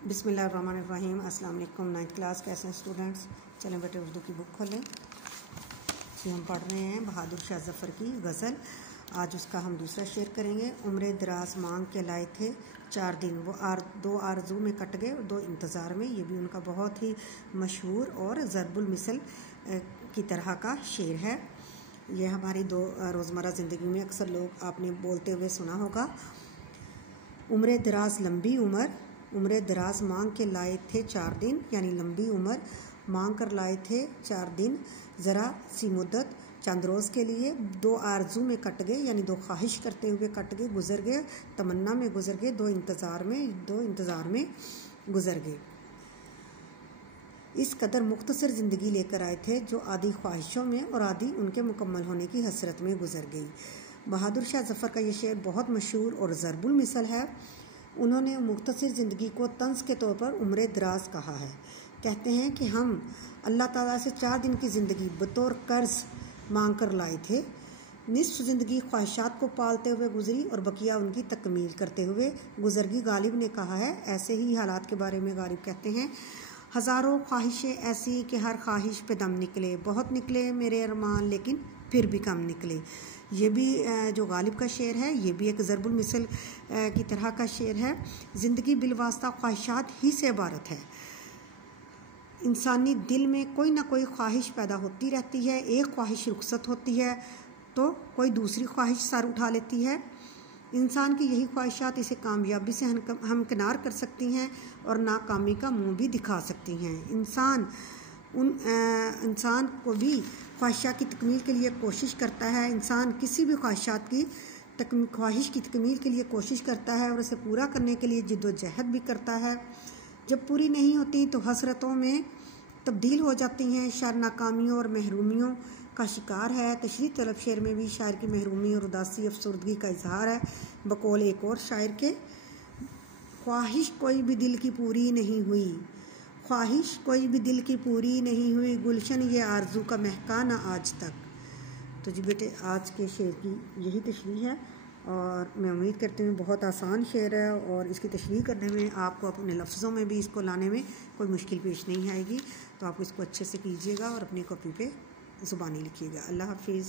बिस्मिल्लाहिर्रहमानिर्रहीम। अस्सलाम वालेकुम। 9th क्लास कैसे हैं स्टूडेंट्स? चलें बेटे उर्दू की बुक खोलें जी। हम पढ़ रहे हैं बहादुर शाह ज़फ़र की गज़ल। आज उसका हम दूसरा शेर करेंगे। उम्र दराज मांग के लाए थे 4 दिन, वो दो आरज़ू में कट गए और 2 इंतज़ार में। ये भी उनका बहुत ही मशहूर और ज़रबुल मिसल की तरह का शेर है। ये हमारी रोज़मर्रा ज़िंदगी में अक्सर लोग आपने बोलते हुए सुना होगा। उम्र दराज लंबी उम्र दराज मांग के लाए थे 4 दिन, यानी लंबी उम्र मांग कर लाए थे 4 दिन। ज़रा सी मुद्दत चंद रोज़ के लिए 2 आरज़ू में कट गए, यानी 2 ख्वाहिश करते हुए कट गए, गुज़र गए, तमन्ना में गुज़र गए, 2 इंतज़ार में गुज़र गए। इस कदर मुख्तसर ज़िंदगी लेकर आए थे जो आधी ख्वाहिशों में और आधी उनके मुकम्मल होने की हसरत में गुज़र गई। बहादुर शाह ज़फ़र का ये शेर बहुत मशहूर और ज़रबुल मिसल है। उन्होंने मुख्तसर ज़िंदगी को तंज़ के तौर पर उम्र दराज कहा है। कहते हैं कि हम अल्लाह ताला से 4 दिन की ज़िंदगी बतौर कर्ज़ मांग कर लाए थे। निस्फ़ ज़िंदगी ख्वाहिशात को पालते हुए गुजरी और बकिया उनकी तकमील करते हुए गुजर गई। गालिब ने कहा है। ऐसे ही हालात के बारे में गालिब कहते हैं, हज़ारों ख्वाहिशें ऐसी कि हर ख्वाहिश पे दम निकले, बहुत निकले मेरे अरमान लेकिन फिर भी कम निकले। ये भी जो गालिब का शेर है, ये भी एक ज़रबुल मिसल की तरह का शेर है। ज़िंदगी बिलवास्ता ख्वाहिशात ही से इबारत है। इंसानी दिल में कोई ना कोई ख्वाहिश पैदा होती रहती है। एक ख्वाहिश रुखसत होती है तो कोई दूसरी ख्वाहिश सर उठा लेती है। इंसान की यही ख्वाहिशात इसे कामयाबी से हमकिनार कर सकती हैं और नाकामी का मुंह भी दिखा सकती हैं। इंसान को भी ख्वाहिशात की तकमील के लिए कोशिश करता है। इंसान किसी भी ख्वाहिश की तकमील के लिए कोशिश करता है और उसे पूरा करने के लिए जिद्दोजहद भी करता है। जब पूरी नहीं होती तो हसरतों में तब्दील हो जाती हैं। शायर नाकामियों और महरूमियों का शिकार है। तशरीह तलब शेर में भी शायर की महरूमी और उदासी अफसरदगी का इजहार है। बकौल एक और शायर के, ख्वाहिश कोई भी दिल की पूरी नहीं हुई, ख्वाहिश कोई भी दिल की पूरी नहीं हुई, गुलशन ये आरज़ू का महका ना आज तक। तो जी बेटे, आज के शेर की यही तशरीह है और मैं उम्मीद करती हूँ बहुत आसान शेर है और इसकी तशरीह करने में आपको अपने लफ्ज़ों में भी इसको लाने में कोई मुश्किल पेश नहीं आएगी। तो आप इसको अच्छे से कीजिएगा और अपनी कॉपी पे ज़ुबानी लिखिएगा। अल्लाह हाफिज़।